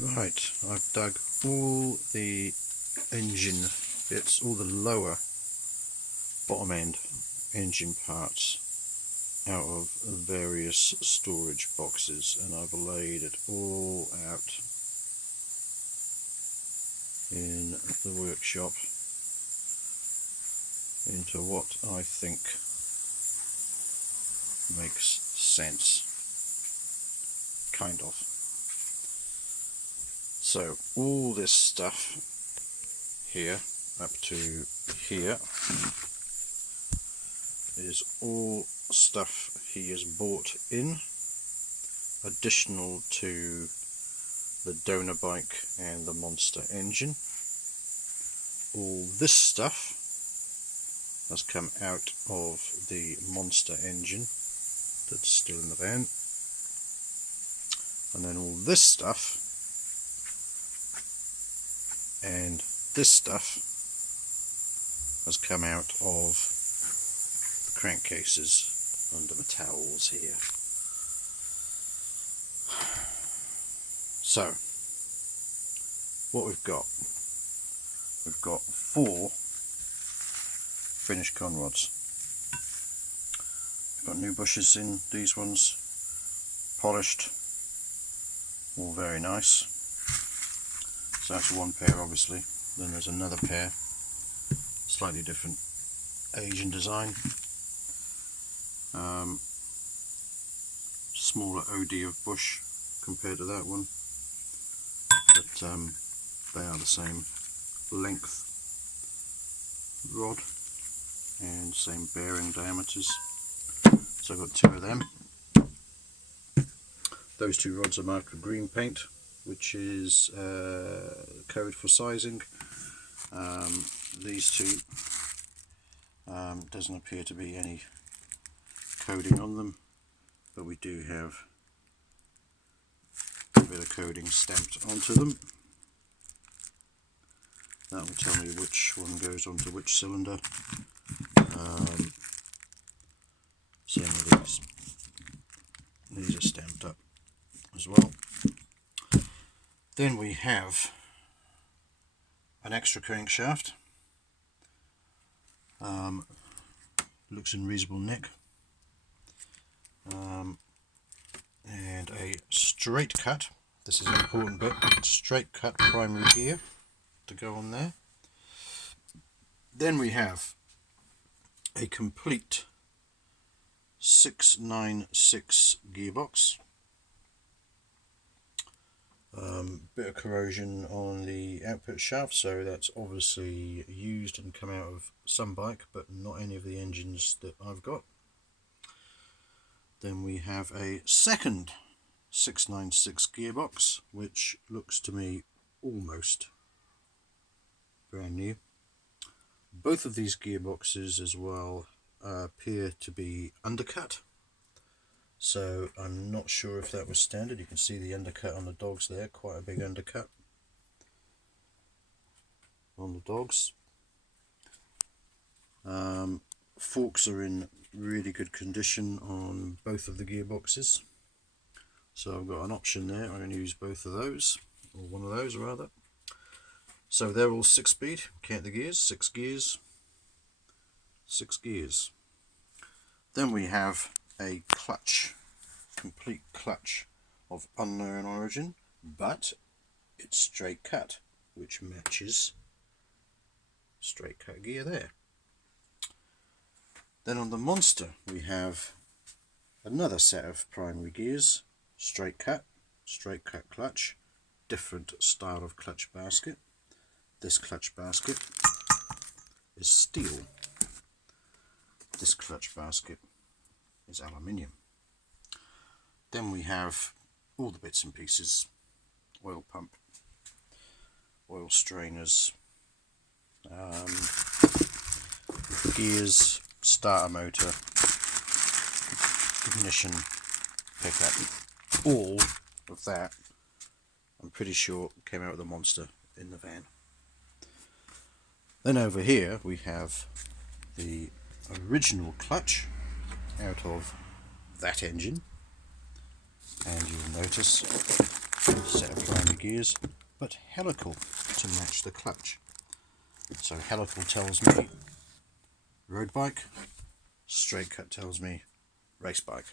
Right, I've dug all the engine bits, all the lower bottom end engine parts out of various storage boxes, and I've laid it all out in the workshop into what I think makes sense, kind of. So all this stuff here up to here is all stuff he has bought in, additional to the donor bike and the monster engine. All this stuff has come out of the monster engine that's still in the van, and then all this stuff and this stuff has come out of the crankcases under the towels here. So what we've got 4 finished conrods. We've got new bushes in these ones, polished, all very nice. So that's one pair obviously. Then there's another pair, slightly different Asian design, smaller OD of bush compared to that one, but they are the same length rod and same bearing diameters. So I've got 2 of them. Those 2 rods are marked with green paint, which is code for sizing. These 2 doesn't appear to be any coding on them, but we do have a bit of coding stamped onto them. That will tell me which one goes onto which cylinder. Same with these. These are stamped up as well. Then we have an extra crankshaft. Looks in reasonable nick. And a straight cut. This is an important bit. Straight cut primary gear to go on there. Then we have a complete 696 gearbox. Bit of corrosion on the output shaft, so that's obviously used and come out of some bike, but not any of the engines that I've got. Then we have a second 696 gearbox, which looks to me almost brand new. Both of these gearboxes as well appear to be undercut, so I'm not sure if that was standard. You can see the undercut on the dogs there, quite a big undercut on the dogs. Forks are in really good condition on both of the gearboxes, so I've got an option there. I'm going to use both of those, or one of those rather. So they're all 6-speed, count the gears, 6 gears, 6 gears. Then we have a clutch, complete clutch of unknown origin, but it's straight cut, which matches straight cut gear there. Then on the monster we have another set of primary gears, straight cut clutch, different style of clutch basket. This clutch basket is steel. This clutch basket is aluminium. Then we have all the bits and pieces: oil pump, oil strainers, gears, starter motor, ignition pickup. All of that, I'm pretty sure, came out of the monster in the van. Then over here we have the original clutch out of that engine, and you'll notice a set of primary gears, but helical to match the clutch. So helical tells me road bike, straight cut tells me race bike.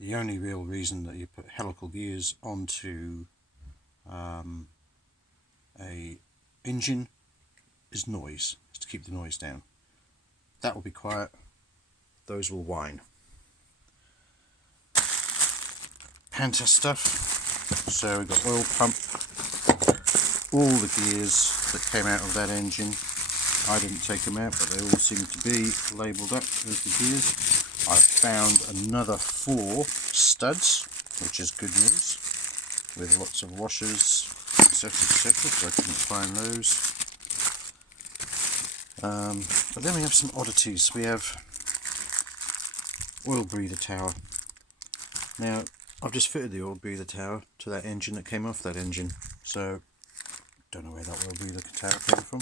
The only real reason that you put helical gears onto a engine is noise, is to keep the noise down. That will be quiet, those will whine. Panther stuff, so we've got oil pump, all the gears that came out of that engine. I didn't take them out, but they all seem to be labelled up as the gears. I've found another 4 studs, which is good news, with lots of washers, etc, etc, so I couldn't find those. But then we have some oddities. We have oil breather tower. Now, I've just fitted the oil breather tower to that engine that came off that engine, so don't know where that oil breather tower came from.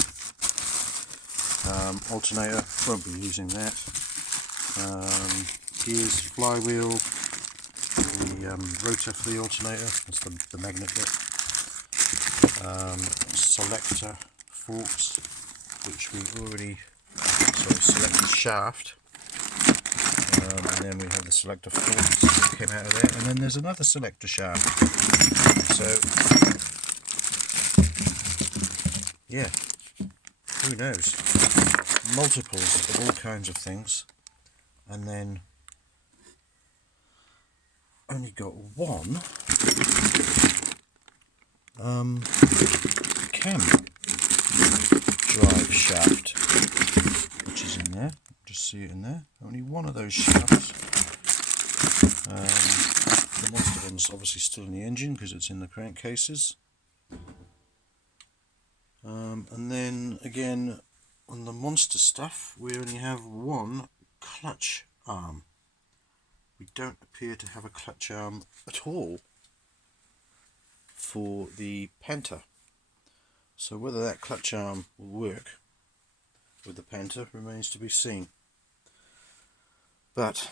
Alternator, won't be using that. Gears, flywheel, the rotor for the alternator, that's the magnet bit. Selector forks, which we already selector shaft, and then we have the selector forks that came out of there, and then there's another selector shaft. So yeah, who knows, multiples of all kinds of things. And then only got one cam drive shaft, which is in there. Just see it in there. Only one of those shafts. The monster one's obviously still in the engine because it's in the crankcases. And then again on the monster stuff, we only have one clutch arm. We don't appear to have a clutch arm at all for the Panther. So whether that clutch arm will work with the Panther remains to be seen. But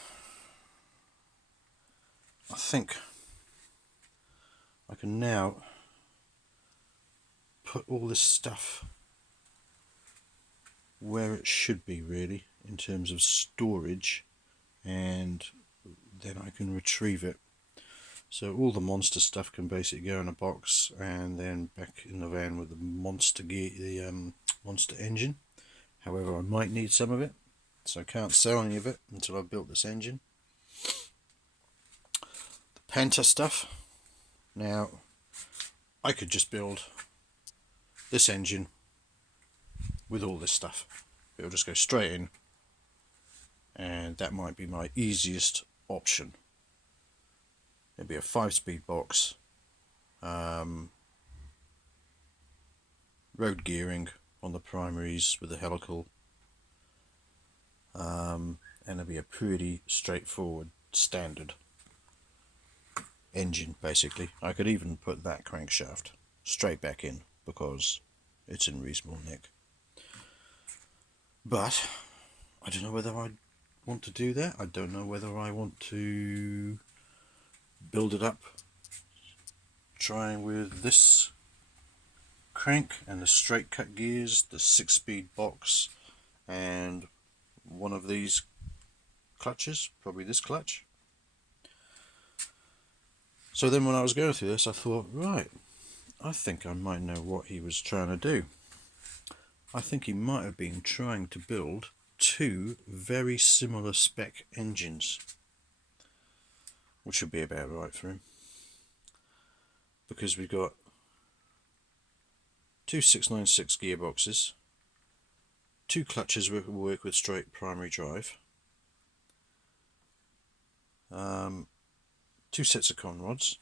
I think I can now put all this stuff where it should be, really, in terms of storage, and then I can retrieve it. So all the monster stuff can basically go in a box and then back in the van with the monster gear, the monster engine. However, I might need some of it, so I can't sell any of it until I've built this engine. The Panther stuff. Now, I could just build this engine with all this stuff. It'll just go straight in, and that might be my easiest option. It'd be a 5-speed box, road gearing on the primaries with the helical, and it'd be a pretty straightforward standard engine basically. I could even put that crankshaft straight back in because it's in reasonable nick. But I don't know whether I want to do that. I don't know whether I want to build it up trying with this crank and the straight cut gears, the 6-speed box, and one of these clutches, probably this clutch. So then when I was going through this, I thought, right, I think I might know what he was trying to do. I think he might have been trying to build 2 very similar spec engines, which would be about right for him, because we've got 2 696 gearboxes, 2 clutches will work with straight primary drive, 2 sets of con rods,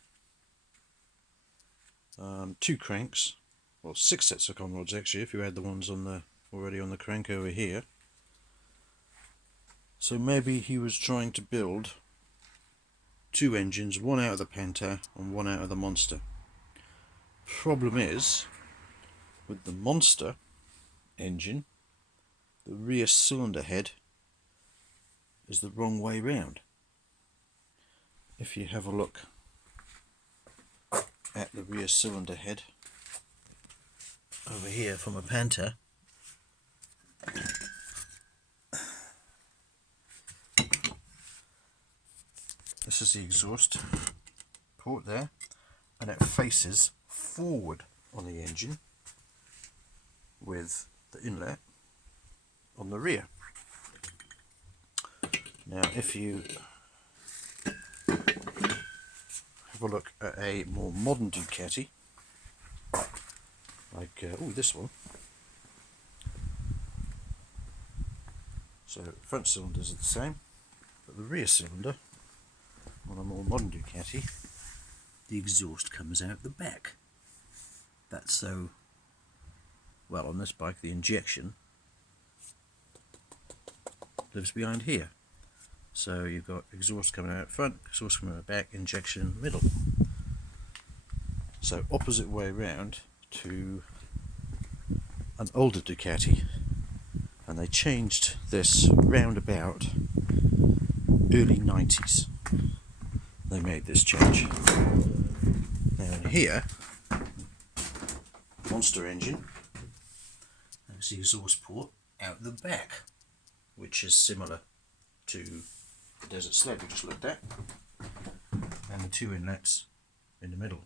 2 cranks, well 6 sets of con rods actually if you add the ones on the already on the crank over here. So maybe he was trying to build 2 engines, one out of the Panther and one out of the Monster. Problem is, with the Monster engine, the rear cylinder head is the wrong way round. If you have a look at the rear cylinder head over here from a Panther. This is the exhaust port there, and it faces forward on the engine with the inlet on the rear. Now if you have a look at a more modern Ducati, like this one, so front cylinders are the same, but the rear cylinder on a more modern Ducati, the exhaust comes out the back. That's so, well, on this bike the injection lives behind here. So you've got exhaust coming out front, exhaust coming out back, injection middle. So opposite way round to an older Ducati, and they changed this round about early 90s. They made this change. Now in here, monster engine, there's the exhaust port out the back, which is similar to the Desert Sled we just looked at, and the two inlets in the middle.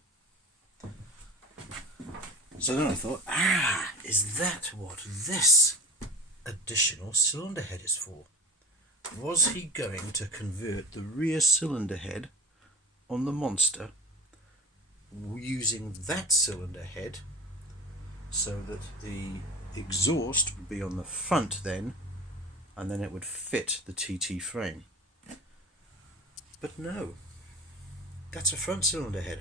So then I thought, is that what this additional cylinder head is for? Was he going to convert the rear cylinder head on the Monster using that cylinder head so that the exhaust would be on the front then, and then it would fit the TT frame? But no, that's a front cylinder head.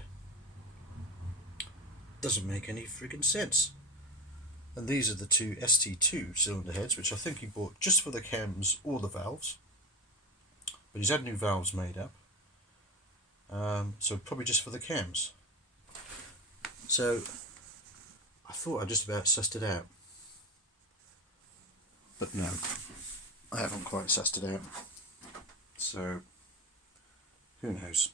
Doesn't make any friggin' sense. And these are the two ST2 cylinder heads, which I think he bought just for the cams or the valves, but he's had new valves made up, so probably just for the cams. So I thought I just about sussed it out, but no, I haven't quite sussed it out, so who knows.